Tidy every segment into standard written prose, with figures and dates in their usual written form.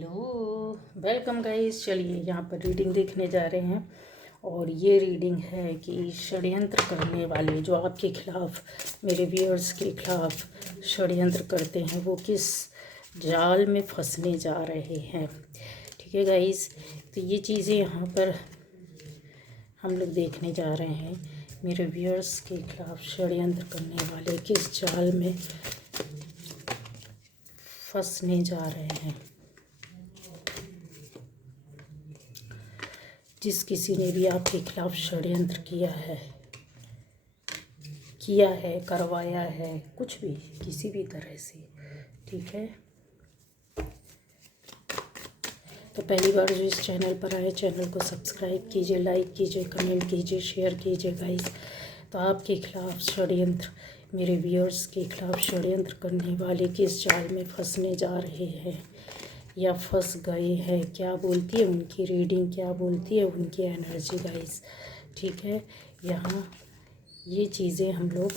Hello, welcome guys. चलिए यहाँ पर रीडिंग देखने जा रहे हैं और ये रीडिंग है कि षड्यंत्र करने वाले जो आपके खिलाफ, मेरे व्यूअर्स के खिलाफ षड्यंत्र करते हैं, वो किस जाल में फंसने जा रहे हैं। ठीक है गाइस, तो ये चीज़ें यहाँ पर हम लोग देखने जा रहे हैं। मेरे व्यूअर्स के खिलाफ षड्यंत्र करने वाले किस जाल में फंसने जा रहे हैं। जिस किसी ने भी आपके खिलाफ षड्यंत्र किया है, करवाया है, कुछ भी, किसी भी तरह से, ठीक है। तो पहली बार जो इस चैनल पर आए, चैनल को सब्सक्राइब कीजिए, लाइक कीजिए, कमेंट कीजिए, शेयर कीजिए गाइस। तो आपके खिलाफ षड्यंत्र, मेरे व्यूअर्स के खिलाफ षड्यंत्र करने वाले किस जाल में फंसने जा रहे हैं या फंस गए हैं, क्या बोलती है उनकी रीडिंग, क्या बोलती है उनकी एनर्जी गाइस। ठीक है, यहाँ ये चीज़ें हम लोग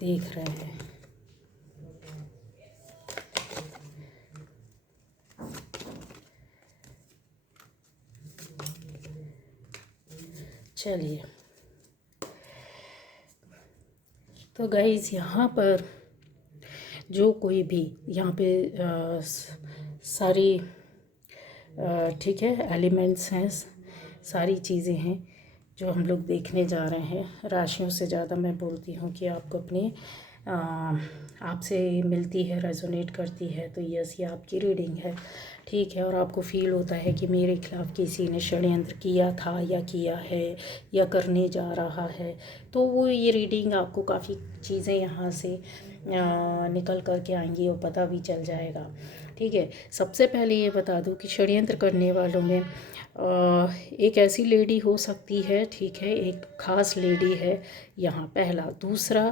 देख रहे हैं। चलिए, तो गाइस यहाँ पर जो कोई भी यहाँ पे सारी ठीक है एलिमेंट्स हैं, सारी चीज़ें हैं जो हम लोग देखने जा रहे हैं। राशियों से ज़्यादा मैं बोलती हूँ कि आपको अपने आपसे मिलती है, रेजोनेट करती है, तो यस, ये आपकी रीडिंग है। ठीक है, और आपको फील होता है कि मेरे खिलाफ किसी ने षड्यंत्र किया था या किया है या करने जा रहा है, तो वो ये रीडिंग आपको काफ़ी चीज़ें यहाँ से निकल कर के आएंगी और पता भी चल जाएगा। ठीक है, सबसे पहले ये बता दूं कि षड्यंत्र करने वालों में एक ऐसी लेडी हो सकती है, ठीक है, एक ख़ास लेडी है यहाँ, पहला। दूसरा,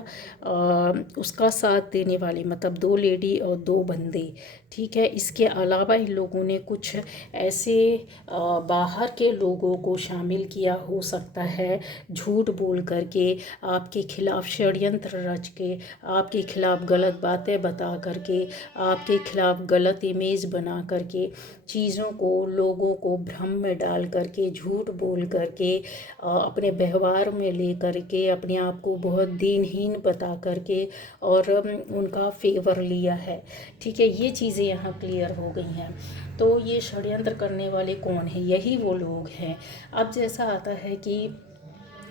उसका साथ देने वाली, मतलब 2 लेडी और 2 बंदे, ठीक है। इसके अलावा इन लोगों ने कुछ ऐसे बाहर के लोगों को शामिल किया हो सकता है, झूठ बोल करके, आपके खिलाफ षड्यंत्र रच के, आपके खिलाफ गलत बातें बता करके, आपके खिलाफ गलत इमेज बना करके, चीज़ों को, लोगों को भ्रम में डाल करके, झूठ बोल करके, अपने व्यवहार में ले करके, अपने आप को बहुत दीनहीन बता करके और उनका फेवर लिया है। ठीक है, ये चीज़ें यहाँ क्लियर हो गई हैं। तो ये षड्यंत्र करने वाले कौन हैं? यही वो लोग हैं। अब जैसा आता है कि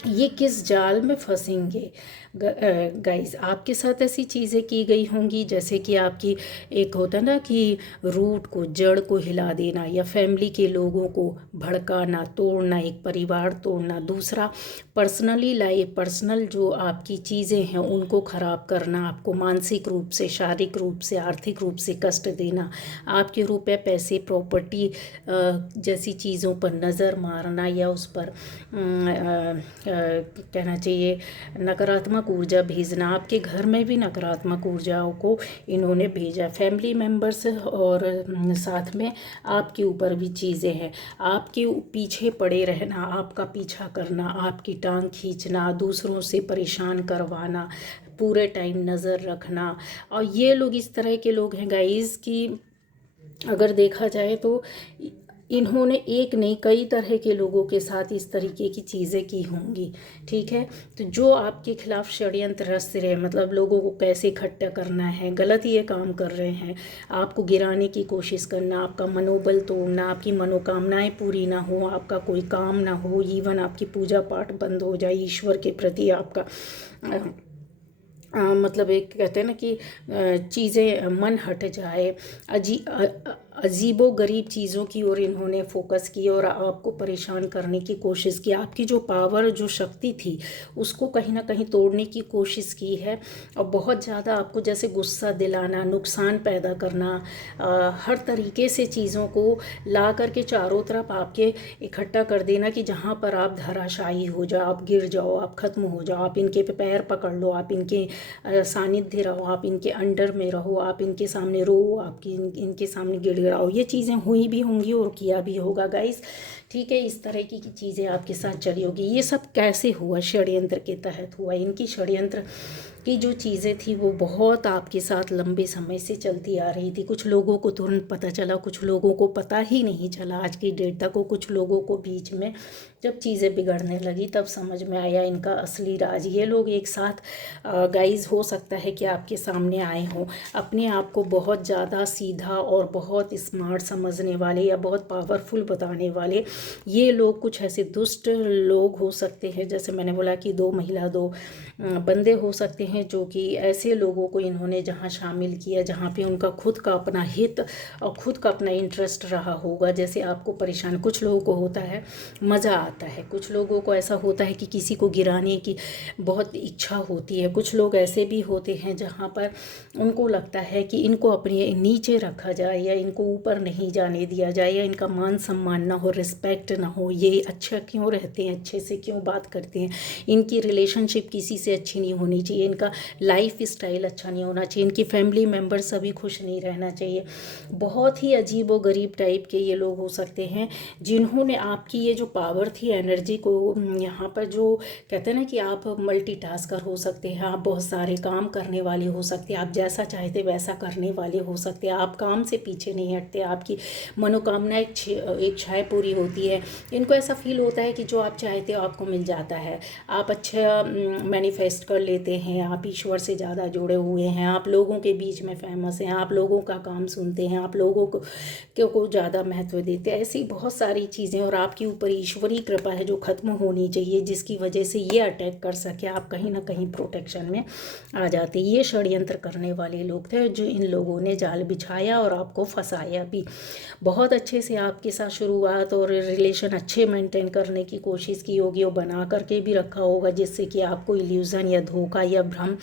ये किस जाल में फंसेंगे गाइस, आपके साथ ऐसी चीज़ें की गई होंगी जैसे कि आपकी, एक होता ना कि रूट को, जड़ को हिला देना, या फैमिली के लोगों को भड़काना, तोड़ना, एक परिवार तोड़ना। दूसरा, पर्सनली लाइफ, पर्सनल जो आपकी चीज़ें हैं उनको ख़राब करना, आपको मानसिक रूप से, शारीरिक रूप से, आर्थिक रूप से कष्ट देना, आपके रुपए, पैसे, प्रॉपर्टी जैसी चीज़ों पर नज़र मारना, या उस पर कहना चाहिए नकारात्मक ऊर्जा भेजना। आपके घर में भी नकारात्मक ऊर्जाओं को इन्होंने भेजा, फैमिली मेम्बर्स, और साथ में आपके ऊपर भी चीज़ें हैं। आपके पीछे पड़े रहना, आपका पीछा करना, आपकी टांग खींचना, दूसरों से परेशान करवाना, पूरे टाइम नज़र रखना। और ये लोग इस तरह के लोग हैं गाइस कि अगर देखा जाए तो इन्होंने एक नहीं, कई तरह के लोगों के साथ इस तरीके की चीज़ें की होंगी। ठीक है, तो जो आपके खिलाफ षड्यंत्र रच रहे, मतलब लोगों को कैसे इकट्ठा करना है, गलत ये काम कर रहे हैं, आपको गिराने की कोशिश करना, आपका मनोबल तोड़ना, आपकी मनोकामनाएं पूरी ना हो, आपका कोई काम ना हो, इवन आपकी पूजा पाठ बंद हो जाए, ईश्वर के प्रति आपका मतलब एक कहते हैं ना कि चीज़ें मन हट जाए, अजीबो गरीब चीज़ों की ओर इन्होंने फोकस किया और आपको परेशान करने की कोशिश की। आपकी जो पावर, जो शक्ति थी, उसको कहीं ना कहीं तोड़ने की कोशिश की है, और बहुत ज़्यादा आपको जैसे गुस्सा दिलाना, नुकसान पैदा करना, हर तरीके से चीज़ों को ला करके चारों तरफ आपके इकट्ठा कर देना कि जहाँ पर आप धराशायी हो जाओ, आप गिर जाओ, आप ख़त्म हो जाओ, आप इनके पे पैर पकड़ लो, आप इनके सानिध्य रहो, आप इनके अंडर में रहो, आप इनके सामने रो, आपकी इनके सामने गिड़गिड़ाओ। ये चीज़ें हुई भी होंगी और किया भी होगा गाइस। ठीक है, इस तरह की चीज़ें आपके साथ चली होगी। ये सब कैसे हुआ? षड्यंत्र के तहत हुआ। इनकी षड्यंत्र कि जो चीज़ें थी वो बहुत आपके साथ लंबे समय से चलती आ रही थी। कुछ लोगों को तुरंत पता चला, कुछ लोगों को पता ही नहीं चला आज की डेट तक, और कुछ लोगों को बीच में जब चीज़ें बिगड़ने लगी तब समझ में आया इनका असली राज। ये लोग एक साथ गाइज हो सकता है कि आपके सामने आए हों, अपने आप को बहुत ज़्यादा सीधा और बहुत स्मार्ट समझने वाले या बहुत पावरफुल बताने वाले ये लोग कुछ ऐसे दुष्ट लोग हो सकते हैं। जैसे मैंने बोला कि 2 महिला 2 बंदे हो सकते हैं, जो कि ऐसे लोगों को इन्होंने जहाँ शामिल किया जहाँ पे उनका खुद का अपना हित और खुद का अपना इंटरेस्ट रहा होगा। जैसे आपको परेशान, कुछ लोगों को होता है मज़ा आता है, कुछ लोगों को ऐसा होता है कि किसी को गिराने की बहुत इच्छा होती है। कुछ लोग ऐसे भी होते हैं जहाँ पर उनको लगता है कि इनको अपने नीचे रखा जाए या इनको ऊपर नहीं जाने दिया जाए या इनका मान सम्मान ना हो, रिस्पेक्ट ना हो। ये अच्छा क्यों रहते हैं, अच्छे से क्यों बात करते हैं, इनकी रिलेशनशिप किसी से अच्छी नहीं होनी चाहिए, इनका लाइफ स्टाइल अच्छा नहीं होना चाहिए, इनकी फैमिली मेम्बर सभी खुश नहीं रहना चाहिए। बहुत ही अजीब व गरीब टाइप के ये लोग हो सकते हैं जिन्होंने आपकी ये जो पावर थी, एनर्जी को यहाँ पर जो कहते हैं ना कि आप मल्टीटास्कर हो सकते हैं, आप बहुत सारे काम करने वाले हो सकते हैं, आप जैसा चाहते वैसा करने वाले हो सकते हैं, आप काम से पीछे नहीं हटते, आपकी मनोकामना इच्छाएँ पूरी होती है। इनको ऐसा फील होता है कि जो आप चाहते हो आपको मिल जाता है, आप अच्छा मैनिफेस्ट कर लेते हैं, आप ईश्वर से ज़्यादा जुड़े हुए हैं, आप लोगों के बीच में फेमस हैं, आप लोगों का काम सुनते हैं, आप लोगों को ज़्यादा महत्व देते हैं। ऐसी बहुत सारी चीज़ें, और आपके ऊपर ईश्वरी कृपा है जो ख़त्म होनी चाहिए, जिसकी वजह से ये अटैक कर सके, आप कहीं ना कहीं प्रोटेक्शन में आ जाते। ये षड्यंत्र करने वाले लोग थे जो इन लोगों ने जाल बिछाया और आपको फंसाया भी। बहुत अच्छे से आपके साथ शुरुआत और रिलेशन अच्छे मेंटेन करने की कोशिश की होगी और बना करके भी रखा होगा, जिससे कि आपको इल्यूज़न या धोखा या भ्रम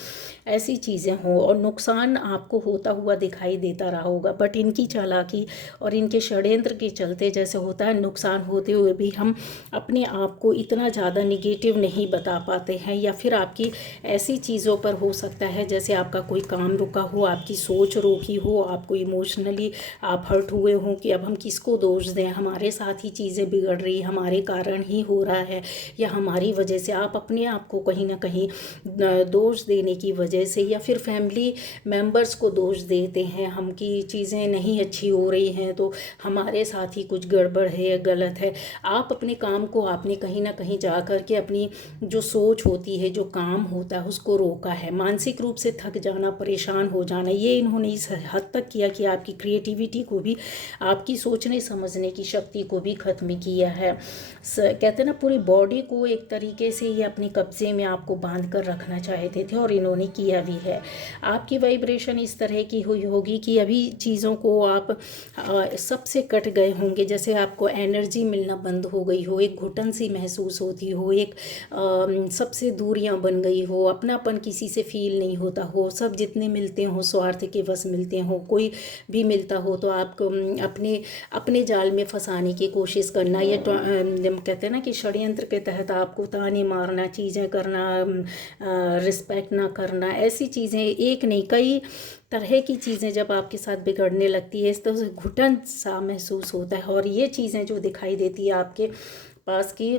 ऐसी चीज़ें हों और नुकसान आपको होता हुआ दिखाई देता रहा होगा। बट इनकी चालाकी और इनके षड्यंत्र के चलते जैसे होता है, नुकसान होते हुए भी हम अपने आप को इतना ज़्यादा निगेटिव नहीं बता पाते हैं, या फिर आपकी ऐसी चीज़ों पर हो सकता है जैसे आपका कोई काम रुका हो, आपकी सोच रोकी हो, आपको इमोशनली आप हर्ट हुए हों कि अब हम किसको दोष दें, हमारे साथ ही चीज़ें बिगड़ रही, हमारे कारण ही हो रहा है या हमारी वजह से। आप अपने आप को कहीं ना कहीं दोष देने की वजह से या फिर फैमिली मेंबर्स को दोष देते हैं, हम कि चीज़ें नहीं अच्छी हो रही हैं तो हमारे साथ ही कुछ गड़बड़ है या गलत है। आप अपने काम को आपने कहीं ना कहीं जा कर के अपनी जो सोच होती है, जो काम होता है उसको रोका है। मानसिक रूप से थक जाना, परेशान हो जाना, ये इन्होंने इस हद तक किया कि आपकी क्रिएटिविटी को भी, आपकी सोचने समझने की शक्ति को भी ख़त्म किया है। कहते हैं ना, पूरी बॉडी को एक तरीके से ये अपने कब्जे में आपको बांध कर रखना चाहते थे और इन्होंने किया भी है। आपकी वाइब्रेशन इस तरह की हुई होगी कि अभी चीज़ों को आप सबसे कट गए होंगे, जैसे आपको एनर्जी मिलना बंद हो गई हो, एक घुटन सी महसूस होती हो, एक सबसे दूरियां बन गई हो, अपनापन किसी से फील नहीं होता हो, सब जितने मिलते हो स्वार्थ के बस मिलते हो, कोई भी मिलता हो तो आपको अपने अपने जाल में फंसाने की कोशिश करना, या कहते हैं ना कि षड्यंत्र के तहत आपको ताने मारना, चीज़ें करना, रिस्पेक्ट ना करना, ऐसी चीज़ें एक नहीं कई तरह की चीज़ें जब आपके साथ बिगड़ने लगती है इस तरह से घुटन सा महसूस होता है। और ये चीज़ें जो दिखाई देती है आपके पास की,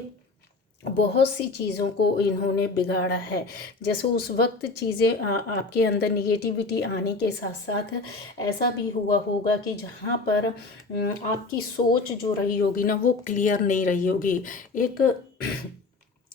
बहुत सी चीज़ों को इन्होंने बिगाड़ा है। जैसे उस वक्त चीज़ें आपके अंदर निगेटिविटी आने के साथ साथ ऐसा भी हुआ होगा कि जहाँ पर आपकी सोच जो रही होगी ना वो क्लियर नहीं रही होगी, एक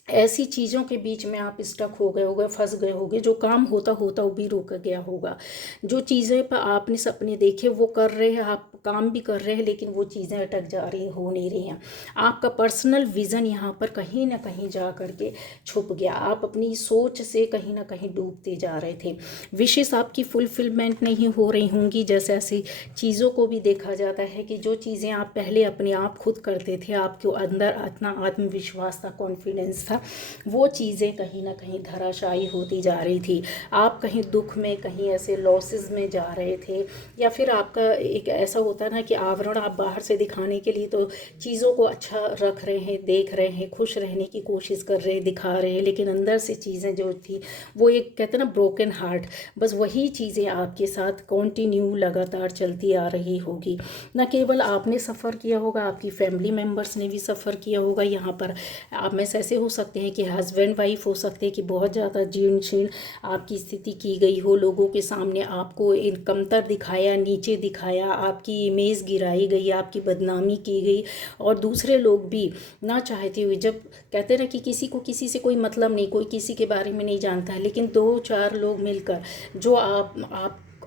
ऐसी चीज़ों के बीच में आप स्टक हो गए होगे, फंस गए होगे, जो काम होता होता वो भी रुक गया होगा। जो चीज़ें पर आपने सपने देखे वो कर रहे हैं, आप काम भी कर रहे हैं, लेकिन वो चीज़ें अटक जा रही, हो नहीं रही हैं। आपका पर्सनल विज़न यहाँ पर कहीं ना कहीं जा करके छुप गया, आप अपनी सोच से कहीं ना कहीं डूबते जा रहे थे। विशेष आपकी फुलफिलमेंट नहीं हो रही होंगी। जैसे ऐसी चीज़ों को भी देखा जाता है कि जो चीज़ें आप पहले अपने आप खुद करते थे, आपके अंदर इतना आत्मविश्वास था, कॉन्फिडेंस था, वो चीज़ें कहीं ना कहीं धराशायी होती जा रही थी। आप कहीं दुख में, कहीं ऐसे लॉसेस में जा रहे थे, या फिर आपका एक ऐसा होता है ना कि आवरण आप बाहर से दिखाने के लिए तो चीज़ों को अच्छा रख रहे हैं, देख रहे हैं, खुश रहने की कोशिश कर रहे हैं, दिखा रहे हैं, लेकिन अंदर से चीज़ें जो थी वो एक कहते हैं ना ब्रोकन हार्ट, बस वही चीज़ें आपके साथ कंटिन्यू लगातार चलती आ रही होगी। न केवल आपने सफ़र किया होगा, आपकी फैमिली मेम्बर्स ने भी सफ़र किया होगा। यहाँ पर आप में से ऐसे हो सकते सकते हैं कि हस्बैंड वाइफ हो सकते हैं कि बहुत ज़्यादा जीर्ण शीर्ण आपकी स्थिति की गई हो, लोगों के सामने आपको एक कमतर दिखाया, नीचे दिखाया, आपकी इमेज गिराई गई, आपकी बदनामी की गई, और दूसरे लोग भी ना चाहते हुए, जब कहते हैं ना कि किसी को किसी से कोई मतलब नहीं, कोई किसी के बारे में नहीं जानता है, लेकिन 2-4 लोग मिलकर जो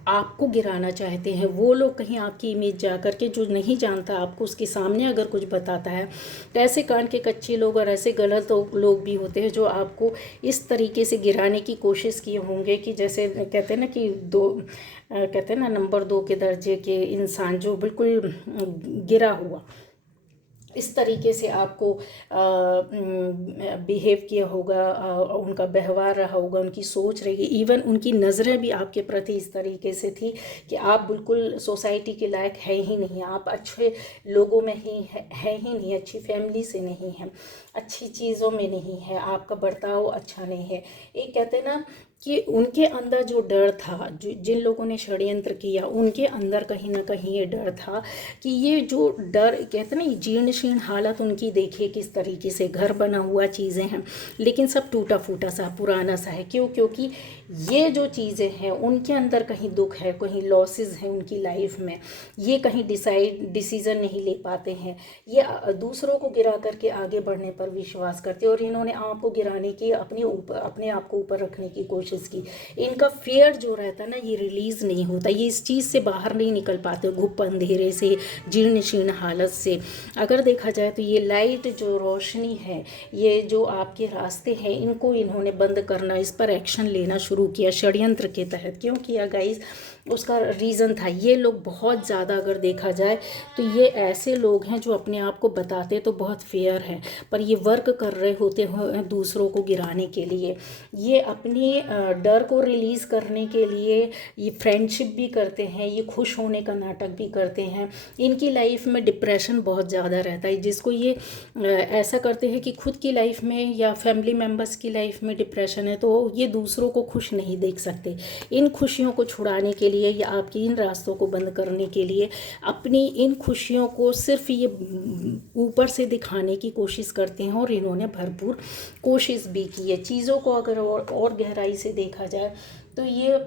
आपको गिराना चाहते हैं, वो लोग कहीं आपकी इमेज जा कर के, जो नहीं जानता आपको, उसके सामने अगर कुछ बताता है, तो ऐसे कान के कच्चे लोग और ऐसे गलत लोग भी होते हैं जो आपको इस तरीके से गिराने की कोशिश किए होंगे कि जैसे कहते हैं ना कि कहते हैं ना नंबर 2 के दर्जे के इंसान जो बिल्कुल गिरा हुआ, इस तरीके से आपको बिहेव किया होगा, उनका व्यवहार रहा होगा, उनकी सोच रही, इवन उनकी नज़रें भी आपके प्रति इस तरीके से थी कि आप बिल्कुल सोसाइटी के लायक है ही नहीं, आप अच्छे लोगों में ही है ही नहीं, अच्छी फैमिली से नहीं है, अच्छी चीज़ों में नहीं है, आपका बर्ताव अच्छा नहीं है। एक कहते हैं ना कि उनके अंदर जो डर था, जो जिन लोगों ने षड्यंत्र किया, उनके अंदर कहीं ना कहीं ये डर था कि ये जो डर, कहते हैं ना, जीर्ण शीर्ण हालत उनकी, देखिए किस तरीके से घर बना हुआ चीज़ें हैं, लेकिन सब टूटा फूटा सा, पुराना सा है। क्योंकि ये जो चीज़ें हैं उनके अंदर कहीं दुख है, कहीं लॉसेस हैं उनकी लाइफ में, ये कहीं डिसीज़न नहीं ले पाते हैं, ये दूसरों को गिरा करके आगे बढ़ने पर विश्वास करते हैं, और इन्होंने आपको गिराने की, अपने आप को ऊपर रखने की कोशिश की। इनका फेयर जो रहता है ना, ये रिलीज़ नहीं होता, ये इस चीज़ से बाहर नहीं निकल पाते, गुप्त अंधेरे से, जीर्ण शीर्ण हालत से। अगर देखा जाए तो ये लाइट जो रोशनी है, ये जो आपके रास्ते हैं, इनको इन्होंने बंद करना, इस पर एक्शन लेना शुरू किया षड्यंत्र के तहत। क्यों किया गाइस? उसका रीज़न था, ये लोग बहुत ज़्यादा, अगर देखा जाए तो ये ऐसे लोग हैं जो अपने आप को बताते तो बहुत फेयर हैं, पर ये वर्क कर रहे होते हैं दूसरों को गिराने के लिए, ये अपनी डर को रिलीज़ करने के लिए ये फ्रेंडशिप भी करते हैं, ये खुश होने का नाटक भी करते हैं। इनकी लाइफ में डिप्रेशन बहुत ज़्यादा रहता है, जिसको ये ऐसा करते हैं कि खुद की लाइफ में या फैमिली मेम्बर्स की लाइफ में डिप्रेशन है तो ये दूसरों को खुश नहीं देख सकते। इन खुशियों को छुड़ाने के लिए या आपकी इन रास्तों को बंद करने के लिए, अपनी इन खुशियों को सिर्फ ये ऊपर से दिखाने की कोशिश करते हैं, और इन्होंने भरपूर कोशिश भी की है। चीज़ों को अगर और गहराई से देखा जाए तो ये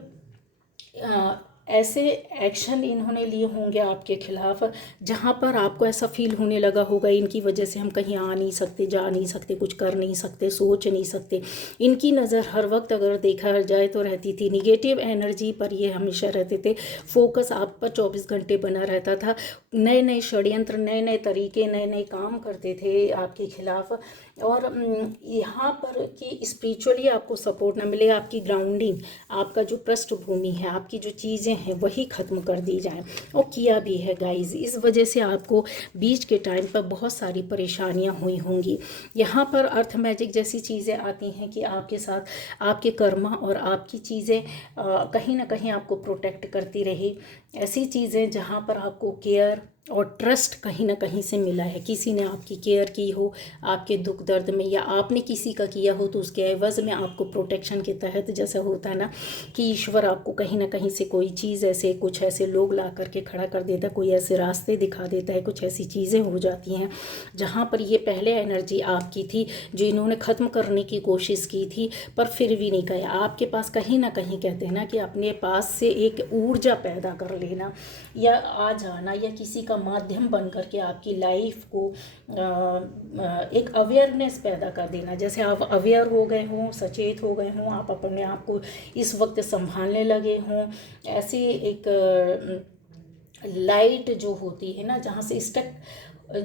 ऐसे एक्शन इन्होंने लिए होंगे आपके खिलाफ, जहाँ पर आपको ऐसा फील होने लगा होगा इनकी वजह से हम कहीं आ नहीं सकते, जा नहीं सकते, कुछ कर नहीं सकते, सोच नहीं सकते। इनकी नज़र हर वक्त अगर देखा जाए तो रहती थी निगेटिव एनर्जी पर, ये हमेशा रहते थे, फोकस आप पर 24 घंटे बना रहता था, नए नए षड्यंत्र, नए नए तरीके, नए नए काम करते थे आपके खिलाफ। और यहाँ पर कि स्पिरिचुअली आपको सपोर्ट ना मिले, आपकी ग्राउंडिंग, आपका जो पृष्ठभूमि है, आपकी जो चीज़ें हैं वही ख़त्म कर दी जाए, और किया भी है गाइज। इस वजह से आपको बीच के टाइम पर बहुत सारी परेशानियाँ हुई होंगी। यहाँ पर अर्थ मैजिक जैसी चीज़ें आती हैं कि आपके साथ आपके कर्मा और आपकी चीज़ें कहीं ना कहीं आपको प्रोटेक्ट करती रही। ऐसी चीज़ें जहाँ पर आपको केयर और ट्रस्ट कहीं ना कहीं से मिला है, किसी ने आपकी केयर की हो आपके दुख दर्द में, या आपने किसी का किया हो तो उसके एवज़ में आपको प्रोटेक्शन के तहत, जैसा होता है ना कि ईश्वर आपको कहीं ना कहीं से कोई चीज़, ऐसे कुछ ऐसे लोग ला करके खड़ा कर देता है, कोई ऐसे रास्ते दिखा देता है, कुछ ऐसी चीज़ें हो जाती हैं जहाँ पर ये पहले एनर्जी आपकी थी जो इन्होंने ख़त्म करने की कोशिश की थी, पर फिर भी नहीं गया आपके पास। कहीं ना कहीं कहते हैं ना कि अपने पास से एक ऊर्जा पैदा कर लेना या आ जाना, या किसी का माध्यम बन करके आपकी लाइफ को एक अवेयरनेस पैदा कर देना। जैसे आप अवेयर हो गए हों, सचेत हो गए हों, आप अपने आप को इस वक्त संभालने लगे हों, ऐसी एक लाइट जो होती है ना, जहाँ से स्टक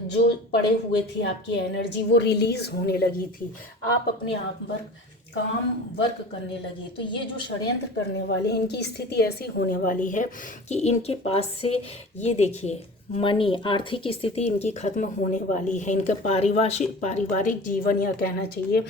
जो पड़े हुए थी आपकी एनर्जी, वो रिलीज़ होने लगी थी, आप अपने आप पर काम वर्क करने लगे। तो ये जो षड्यंत्र करने वाले, इनकी स्थिति ऐसी होने वाली है कि इनके पास से, ये देखिए, मनी, आर्थिक स्थिति इनकी ख़त्म होने वाली है, इनका पारिवारिक जीवन, या कहना चाहिए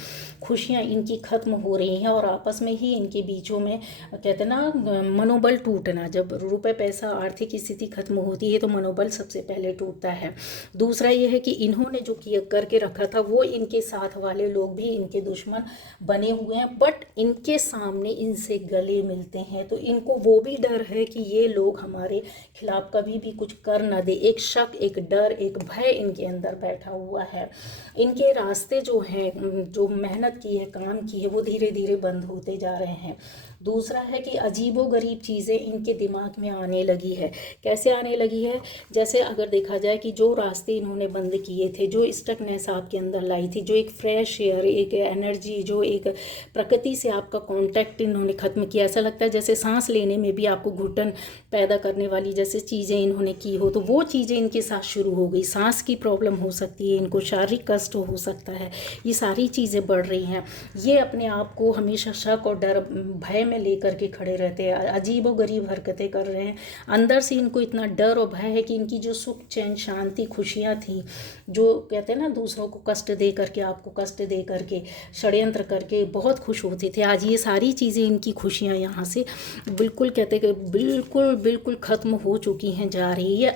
खुशियाँ इनकी ख़त्म हो रही हैं, और आपस में ही इनके बीचों में कहते हैं ना मनोबल टूटना। जब रुपए पैसा आर्थिक स्थिति ख़त्म होती है तो मनोबल सबसे पहले टूटता है। दूसरा ये है कि इन्होंने जो किया करके रखा था, वो इनके साथ वाले लोग भी इनके दुश्मन बने हुए हैं, बट इनके सामने इनसे गले मिलते हैं, तो इनको वो भी डर है कि ये लोग हमारे खिलाफ कभी भी कुछ कर ना दे। एक शक, एक डर, एक भय इनके अंदर बैठा हुआ है। इनके रास्ते जो हैं, जो मेहनत की है, काम की है, वो धीरे धीरे बंद होते जा रहे हैं। दूसरा है कि अजीबोगरीब चीज़ें इनके दिमाग में आने लगी है। कैसे आने लगी है? जैसे अगर देखा जाए कि जो रास्ते इन्होंने बंद किए थे, जो स्टकनेस आपके अंदर लाई थी, जो एक फ्रेश एयर, एक एनर्जी, जो एक प्रकृति से आपका कांटेक्ट इन्होंने ख़त्म किया। ऐसा लगता है जैसे सांस लेने में भी आपको घुटन पैदा करने वाली जैसे चीज़ें इन्होंने की हो, तो वो चीज़ें इनके साथ शुरू हो गई। सांस की प्रॉब्लम हो सकती है, इनको शारीरिक कष्ट हो सकता है, ये सारी चीज़ें बढ़ रही हैं। ये अपने आप को हमेशा शक और डर, भय में लेकर के खड़े रहते हैं, अजीबोगरीब हरकतें कर रहे हैं। अंदर से इनको इतना डर और भय है कि इनकी जो सुख, चैन, शांति, खुशियाँ थी, जो कहते हैं ना दूसरों को कष्ट दे करके, आपको कष्ट दे करके, षड्यंत्र करके बहुत खुश होते थे, आज ये सारी चीज़ें, इनकी खुशियाँ यहाँ से बिल्कुल कहते कि बिल्कुल बिल्कुल ख़त्म हो चुकी हैं, जा रही है। ये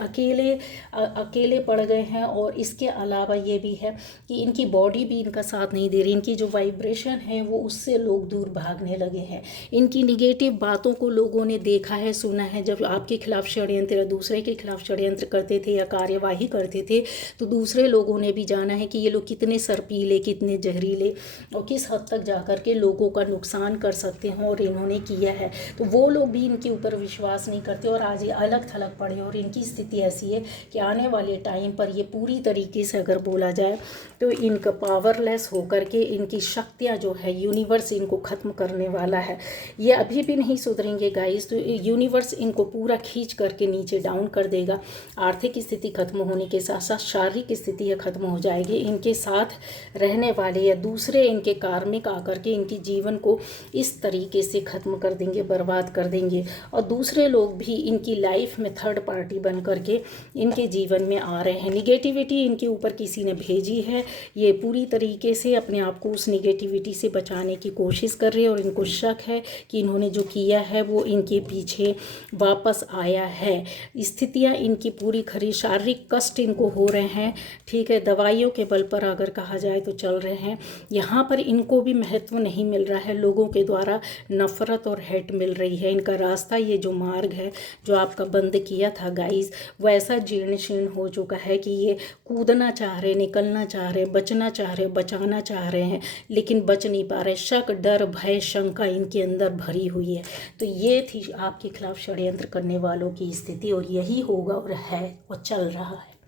अकेले पड़ गए हैं। और इसके अलावा ये भी है कि इनकी बॉडी भी इनका साथ नहीं दे रही, इनकी जो वाइब्रेशन है वो उससे लोग दूर भागने लगे हैं। इनकी निगेटिव बातों को लोगों ने देखा है, सुना है। जब आपके खिलाफ षड्यंत्र या दूसरे के खिलाफ षड्यंत्र करते थे या कार्यवाही करते थे, तो दूसरे लोगों ने भी जाना है कि ये लोग कितने सर्पीले, कितने जहरीले और किस हद तक जाकर के लोगों का नुकसान कर सकते हैं, और इन्होंने किया है। तो वो लोग भी इनके ऊपर विश्वास नहीं करते और आज ये अलग थलग पड़े। और इनकी स्थिति ऐसी है कि आने वाले टाइम पर ये पूरी तरीके से अगर बोला जाए तो इनका पावरलेस होकर के इनकी शक्तियाँ जो है, यूनिवर्स इनको ख़त्म करने वाला है। ये अभी भी नहीं सुधरेंगे गाइस, तो यूनिवर्स इनको पूरा खींच करके नीचे डाउन कर देगा। आर्थिक स्थिति खत्म होने के साथ साथ शारीरिक स्थिति खत्म हो जाएगी। इनके साथ रहने वाले या दूसरे इनके कार्मिक आकर के इनकी जीवन को इस तरीके से ख़त्म कर देंगे, बर्बाद कर देंगे। और दूसरे लोग भी इनकी लाइफ में थर्ड पार्टी बन करके इनके जीवन में आ रहे हैं। निगेटिविटी इनके ऊपर किसी ने भेजी है, ये पूरी तरीके से अपने आप को उस निगेटिविटी से बचाने की कोशिश कर रहे हैं। और इनको शक है कि इन्होंने जो किया है वो इनके पीछे वापस आया है। स्थितियाँ इनकी पूरी खरी, शारीरिक कष्ट इनको हो रहे हैं, ठीक है, दवाइयों के बल पर अगर कहा जाए तो चल रहे हैं। यहाँ पर इनको भी महत्व नहीं मिल रहा है, लोगों के द्वारा नफ़रत और हेट मिल रही है। इनका रास्ता, ये जो मार्ग है जो आपका बंद किया था गाइस, वो ऐसा जीर्ण शीर्ण हो चुका है कि ये कूदना चाह रहे, निकलना चाह रहे, बचना चाह रहे, बचाना चाह रहे हैं, लेकिन बच नहीं पा रहे। शक, डर, भय, शंका इनके अंदर भरी हुई है। तो ये थी आपके खिलाफ षड्यंत्र करने वालों की स्थिति, और यही होगा और है और चल रहा है।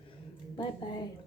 Bye bye.